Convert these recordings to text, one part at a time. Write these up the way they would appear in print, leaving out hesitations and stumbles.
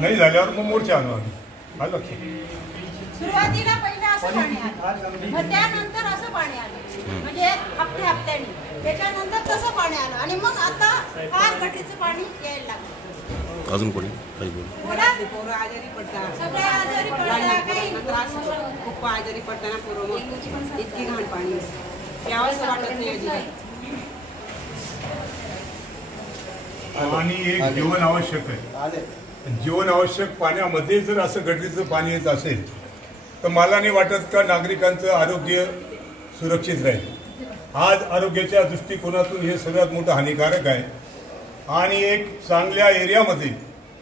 नाही झाल्यावर मग मोर्चा आणू आम्ही. आलं सुरुवातीला पहिलं असं पाणी आलं, मग त्यानंतर असं पाणी आलं, म्हणजे हप्त्याने, त्याच्यानंतर तसं पाणी आलं आणि मग आता फार गटरीचं पाणी यायला लागलं. अजून कोणी काही पोरं आजारी पडतात, सगळे आजारी पडतात, काही त्रास खूप आजारी पडताना पोरं इतकी घाण पाणी यावंसं वाटत नाही अजिबात. आणि एक जीवन आवश्यक आहे. जीवन आवश्यक पाण्यामध्ये जर असं गटरीचं पाणी येत असेल तर मला नाही वाटत का नागरिकांचं आरोग्य सुरक्षित राहील. आज आरोग्याच्या दृष्टिकोनातून हे सगळ्यात मोठं हानिकारक आहे. आणि एक चांगल्या एरियामध्ये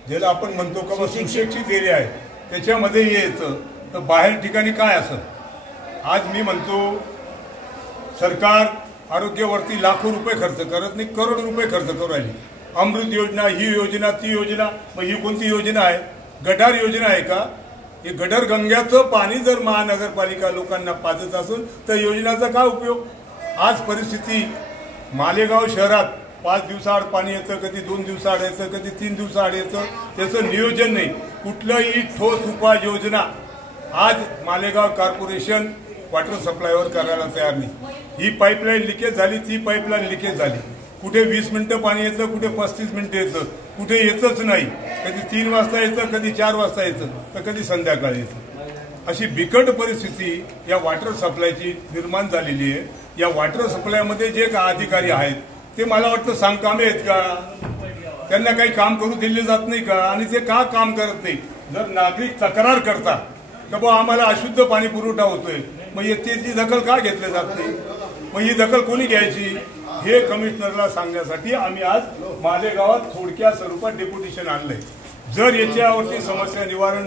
ज्याला आपण म्हणतो का सुशिक्षित एरिया आहे त्याच्यामध्ये हे येतं तर बाहेर ठिकाणी काय असं. आज मी म्हणतो सरकार आरोग्यावरती लाखो रुपये खर्च करत नाही, करोड रुपये खर्च करू राहिली. अमृत योजना, ही योजना, ती योजना, मग ही कोणती योजना आहे? गटार योजना आहे का? हे गटर गंग्याचं पाणी जर महानगरपालिका लोकांना पाजत असेल तर योजनाचा काय उपयोग? आज परिस्थिती मालेगाव शहरात 5 दिवसाआड पाणी येतं, कधी 2 दिवसाआड येतं, कधी 3 दिवसाआड येतं, त्याचं नियोजन नाही. कुठलंही ठोस उपाययोजना आज मालेगाव कॉर्पोरेशन वॉटर सप्लायवर करायला तयार नाही. ही पाईपलाईन लिकेज झाली, ती पाईपलाईन लिकेज झाली. कुठे 20 मिनिटं पाणी येतं, कुठे 35 मिनिटं येतं, कुठे येतच नाही. कधी 3 वाजता येतं, कधी 4 वाजता येतं, तर कधी संध्याकाळी येतं. अशी बिकट परिस्थिती या वॉटर सप्लायची निर्माण झालेली आहे. या वॉटर सप्लायमध्ये जे का अधिकारी आहेत ते मला वाटतं सांगकामे आहेत का? त्यांना काही काम करू दिले जात नाही का? आणि ते का काम करत नाही? जर नागरिक तक्रार करतात का बा आम्हाला अशुद्ध पाणी पुरवठा होतोय, मग त्याची दखल का घेतली जात नाही? मग ही दखल कोणी घ्यायची? हे कमिशनरला सांगण्यासाठी आम्ही आज मालेगावात थोडक्या स्वरूपात डेप्युटेशन आणलंय. जर याच्यावरती समस्या निवारण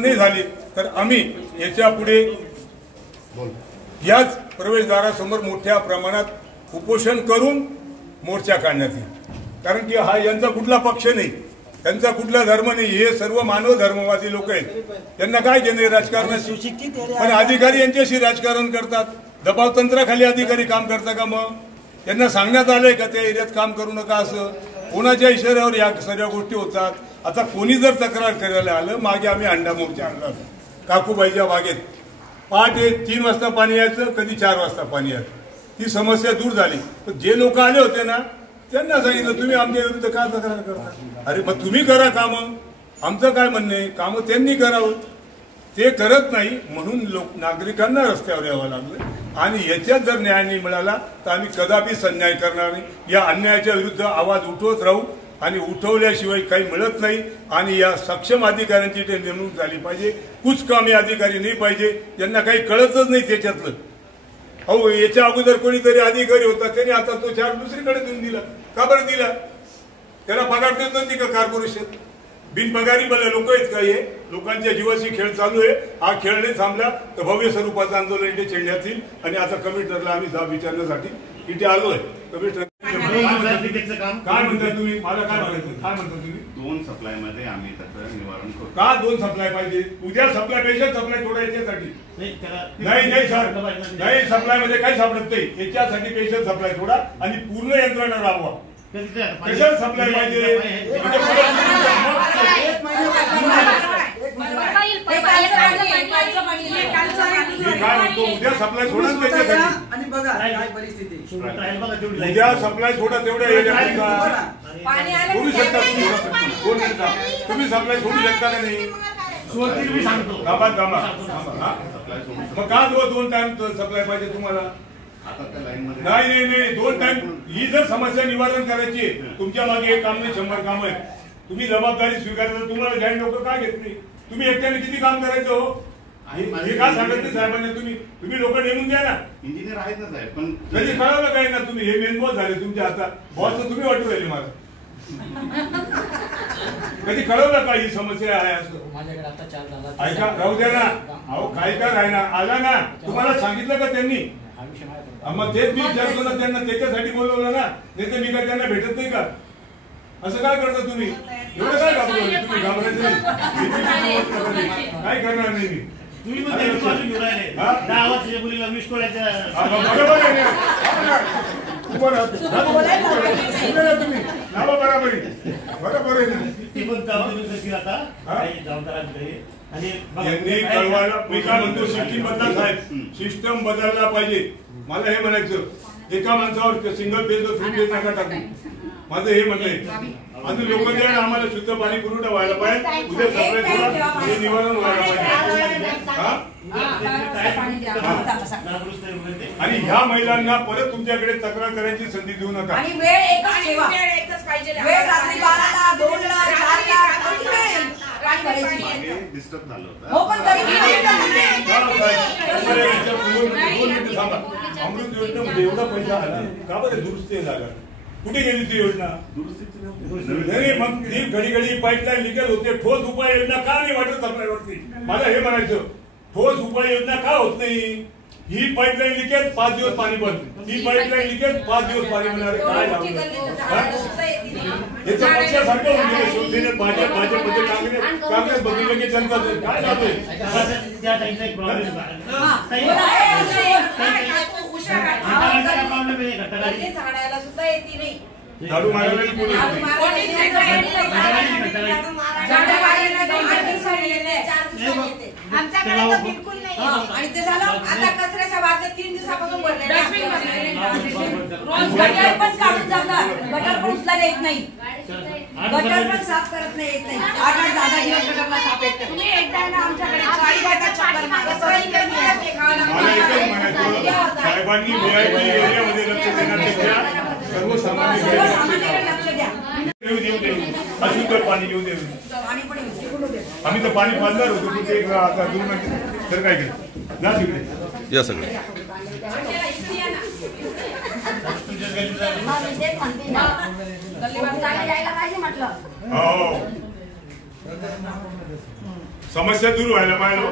नाही झाली तर आम्ही याच्या पुढे याच प्रवेशद्वारासमोर मोठ्या प्रमाणात उपोषण करून मोर्चा काढण्यात येईल. कारण की हा यांचा कुठला पक्ष नाही, त्यांचा कुठला धर्म नाही, हे सर्व मानव धर्मवादी लोक आहेत. त्यांना काय घेणे राजकारणाशी? पण अधिकारी यांच्याशी राजकारण करतात. दबाव तंत्राखाली अधिकारी काम करतात का? मग त्यांना सांगण्यात आलंय का त्या एरियात काम करू नका असं? कोणाच्या इशाऱ्यावर या सगळ्या गोष्टी होतात. आता कोणी जर तक्रार करायला आलं, मागे आम्ही अंडा मोर्चा आणला काकूबाईच्या बागेत, पहाटे 3 वाजता पाणी यायचं, कधी 4 वाजता पाणी यायचं. ती समस्या दूर झाली. पण जे लोक आले होते ना त्यांना सांगितलं तुम्ही आमच्या विरुद्ध का तक्रार करता? अरे मग तुम्ही करा कामं, आमचं काय म्हणणं आहे? कामं त्यांनी करावं, ते करत नाही म्हणून नागरिकांना रस्त्यावर यावं लागलं. आणि याच्यात जर न्याय नाही मिळाला तर आम्ही कदापि अन्याय करणार नाही. या अन्यायाच्या विरुद्ध आवाज उठवत राहू आणि उठवल्याशिवाय काही मिळत नाही. आणि या सक्षम अधिकाऱ्यांची ते नेमणूक झाली पाहिजे. कुचकामी अधिकारी नाही पाहिजे, ज्यांना काही कळतच नाही त्याच्यातलं. अहो याच्या अगोदर कोणीतरी अधिकारी होता, त्याने आता तो चार्ज दुसरीकडे देऊन दिला. का बरं दिला? त्याला पगार देत नव्हती का कॉर्पोरेशन? बिनपगारी लोक आहेत का? हे लोकांच्या जीवाशी खेळ चालू आहे. हा खेळ नाही थांबला तर भव्य स्वरूपाचं आंदोलन इथे छेडण्यात येईल. आणि आता कमिशनरला आम्ही जाब विचारण्यासाठी इथे आलोय. कमिशनर काय म्हणता तुम्ही? मला काय म्हणायचं? काय म्हणता तुम्ही? 2 सप्लाय मध्ये आम्ही त्याचं निवारण करू. का 2 सप्लाय पाहिजे? उद्या सप्लाय पेशल सप्लाय थोडा याच्यासाठी नाही सर, नाही सप्लाय मध्ये काही सापडत नाही. याच्यासाठी पेशल सप्लाय थोडा आणि पूर्ण यंत्रणा राबवा. पेशल सप्लाय पाहिजे. काय म्हणतो उद्या सप्लाय थोडा त्याच्यासाठी, उद्या सप्लाय थोडा तेवढ्या करू शकता तुम्ही सप्लाय सोडू शकता का नाही? मग का 2 टाइम सप्लाय पाहिजे तुम्हाला? नाही 2 टाइम. ही जर समस्या निवारण करायची तुमच्या मागे एक काम नाही 100 काम आहे. तुम्ही जबाबदारी स्वीकारायचं. तुम्हाला जॉईंट लोक काय घेत नाही? तुम्ही एकट्याने किती काम करायचं हो? हे का सांगत नाही साहेबांना? तुम्ही लोक नेमून द्या ना. इंजिनियर आहेत ना साहेब, पण कधी कळवलं काय ना? तुम्ही हे मेन बॉस झाले तुमच्या आता. बॉस तर तुम्ही वाटू राहिले मला. कधी कळवलं का ही समस्या आहे असं? माझ्याकडे आता 4 झाला. ऐका राहू द्या ना. अहो काय का राहिना आला ना? तुम्हाला सांगितलं का त्यांनी? मग तेच मी विचारतो ना त्यांना, त्याच्यासाठी बोलवलं ना. नाही तर मी काय त्यांना भेटत नाही का? असं काय करता तुम्ही? एवढं काय घाबरवलं? तुम्ही घाबरायचं काय करणार नाही मी. तुम्ही बरोबर आहे. बरोबर आहे ना. ती पण जबाबदारी करतील आता काही जबाबदारांकडे. आणि यांनी कळवायला मी काय म्हणतो सिस्टीम बदला साहेब, सिस्टम बदलला पाहिजे. मला हे म्हणायचं एका माणसावर सिंगल फेज वर 3 फेज नका टाकू. माझं हे म्हणणं आहे. आणि लोक जे आम्हाला शुद्ध पाणी पुरवठा व्हायला पाहिजे, उद्या सप्लाय करा, हे निवारण व्हायला पाहिजे. आणि ह्या महिलांना परत तुमच्याकडे तक्रार करायची संधी देऊ नका. आणि वेळ एकच ठेवा. वेळ रात्री 12ला 2ला 4ला पाणी भरायची. डिस्टर्ब झालं होतं. हो पण तरी अमृत योजनेमध्ये एवढा पैसा आला का बरं दुरुस्ती झाला? कुठे गेली ती योजना? नाही मग ती घडी घडी पाईपलाईन लिकेज होते. ठोस उपाययोजना का नाही वाटत आपल्यावरती? मला हे म्हणायचं ठोस उपाययोजना का होत नाही? ही पाईपलाईन लिकेज 5 दिवस पाणी बंद, ही पाईपलाईन लिकेज 5 दिवस पाणी बंद. अरे काय लावलं याचं पक्षासारखं होऊन गेलं. शिवसेनेत भाजपमध्ये काँग्रेस बदललं की जनता काय लावतोय? त्या टाईमचा एक प्रॉब्लेम झाडायला सुद्धा येते नाही. झाडू मारायला कोणी येत नाही. आमच्याकडे तर बिलकुल नाही. आणि ते झालं आता कचऱ्याच्या बादल्या 3 दिवसापासून भरले. रोज गटर पण काढून जातात, गटर पण उचलायला येत नाही, गटर पण साफ करत नाही येत नाही. 8-8 10 दिवस गटरला साफ येत नाही. तुम्ही एकदा ना आमच्याकडे गाडी घाटात चक्कर मारा. मला एकच म्हणायचं साहेबांनी VIP एरियामध्ये लक्ष देण्यापेक्षा सर्वसामान्य लक्ष द्या. अशुद्ध पाणी येऊ देऊ. पाणी पण आम्ही तर पाणी पाजणार होतो कुठे आता दूर तर काय केलं जा तिकडे या सगळे हो समस्या दूर व्हायला पाहिजे.